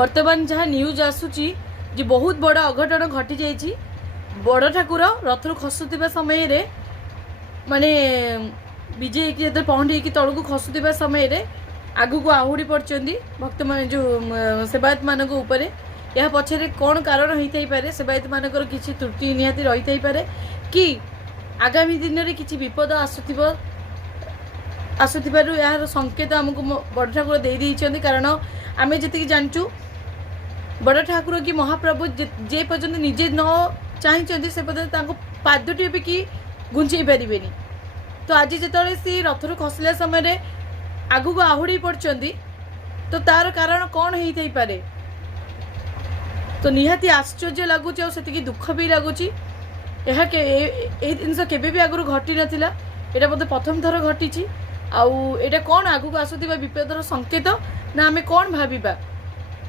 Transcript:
बर्तमान जहाँ न्यूज आसूची जे बहुत बड़ अघटन घटी जाइए। बड़ ठाकुर रथर खसुवा समय रे माने विजय की जो पहुंडी की तलू खसुवा समय आगू को आहुड़ी पड़ती भक्त मान जो सेवायत मान यह पछरे कौन कारण होता पारे सेवायत मानकर किसी त्रुटि निहाती रही पारे कि आगामी दिन में किसी विपद आसुथिबारु यार संकेत आमको बड़ ठाकुर दे देइछन्ति। कारण आमे जति जानचु बड़ ठाकुर कि महाप्रभु जे पर्यंत निजे न चाहते से पर्यंत पादटी भी कि गुंजई पारे। तो आज जिते सी रथर खसला समय आगू को आहुड़ी पड़ती तो तार कारण कौन होता पारे। तो निहाती आश्चर्य लगुच और दुख भी लगुच। यह जिनस केबे भी आगु घटी नाला यहाँ बोधे प्रथम थर घटी आउ एटा कौन आगू को आसुथिबा विपदर संकेत ना आमे कौन भाविबा।